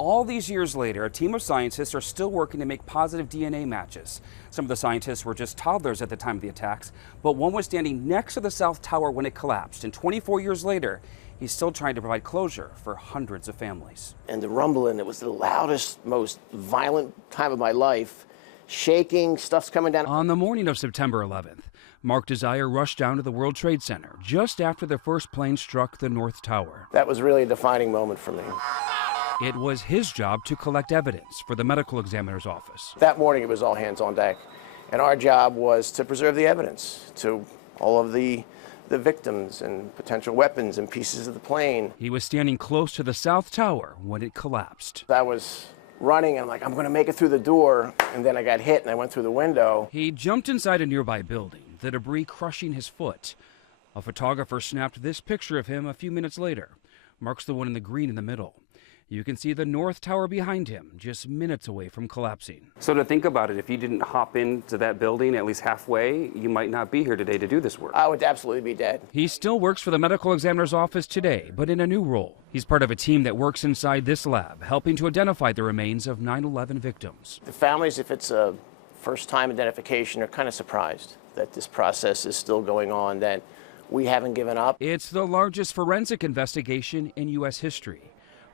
All these years later, a team of scientists are still working to make positive DNA matches. Some of the scientists were just toddlers at the time of the attacks, but one was standing next to the South Tower when it collapsed. And 24 years later, he's still trying to provide closure for hundreds of families. And the rumbling, it was the loudest, most violent time of my life. Shaking, stuff's coming down. On the morning of September 11th, Mark Desire rushed down to the World Trade Center just after the first plane struck the North Tower. That was really a defining moment for me. It was his job to collect evidence for the medical examiner's office. That morning, it was all hands on deck. And our job was to preserve the evidence to all of the victims and potential weapons and pieces of the plane. He was standing close to the South Tower when it collapsed. I was running, and I'm like, I'm going to make it through the door. And then I got hit, and I went through the window. He jumped inside a nearby building, the debris crushing his foot. A photographer snapped this picture of him a few minutes later. Mark's the one in the green in the middle. You can see the North Tower behind him, just minutes away from collapsing. So to think about it, if you didn't hop into that building at least halfway, you might not be here today to do this work. I would absolutely be dead. He still works for the medical examiner's office today, but in a new role. He's part of a team that works inside this lab, helping to identify the remains of 9/11 victims. The families, if it's a first-time identification, are kind of surprised that this process is still going on, that we haven't given up. It's the largest forensic investigation in U.S. history.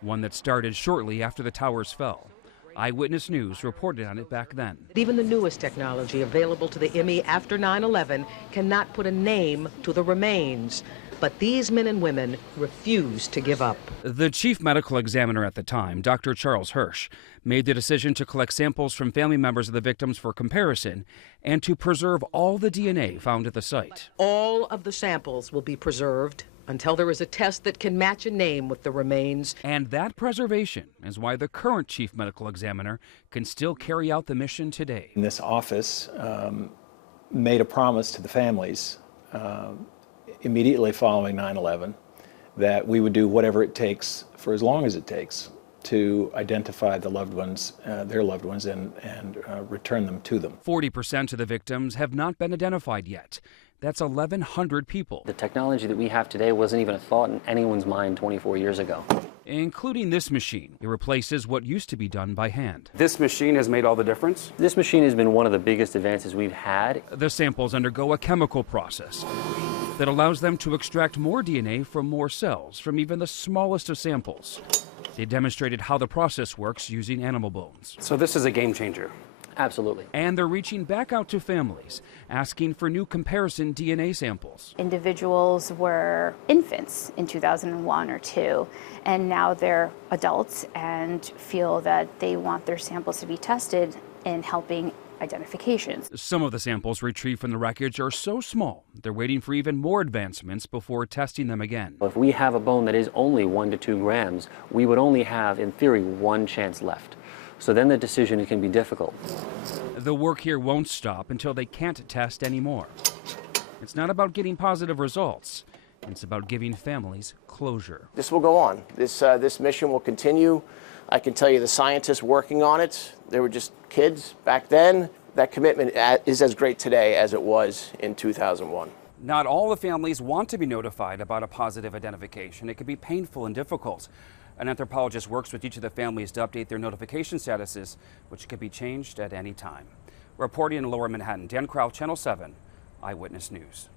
One that started shortly after the towers fell. Eyewitness News reported on it back then. Even the newest technology available to the ME after 9/11 cannot put a name to the remains. But these men and women refuse to give up. The chief medical examiner at the time, Dr. Charles Hirsch, made the decision to collect samples from family members of the victims for comparison and to preserve all the DNA found at the site. All of the samples will be preserved until there is a test that can match a name with the remains. And that preservation is why the current chief medical examiner can still carry out the mission today. This office made a promise to the families immediately following 9/11 that we would do whatever it takes for as long as it takes to identify the loved ones, their loved ones, and return them to them. 40% of the victims have not been identified yet. That's 1,100 people. The technology that we have today wasn't even a thought in anyone's mind 24 years ago. Including this machine. It replaces what used to be done by hand. This machine has made all the difference? This machine has been one of the biggest advances we've had. The samples undergo a chemical process that allows them to extract more DNA from more cells, from even the smallest of samples. They demonstrated how the process works using animal bones. So this is a game changer. Absolutely. And they're reaching back out to families, asking for new comparison DNA samples. Individuals were infants in 2001 or 2, and now they're adults and feel that they want their samples to be tested in helping identifications. Some of the samples retrieved from the wreckage are so small, they're waiting for even more advancements before testing them again. If we have a bone that is only 1 to 2 grams, we would only have, in theory, 1 chance left. So then the decision can be difficult. The work here won't stop until they can't test anymore. It's not about getting positive results. It's about giving families closure. This will go on. This mission will continue. I can tell you the scientists working on it, they were just kids back then. That commitment is as great today as it was in 2001. Not all the families want to be notified about a positive identification. It can be painful and difficult. An anthropologist works with each of the families to update their notification statuses, which can be changed at any time. Reporting in Lower Manhattan, Dan Crowell, Channel 7, Eyewitness News.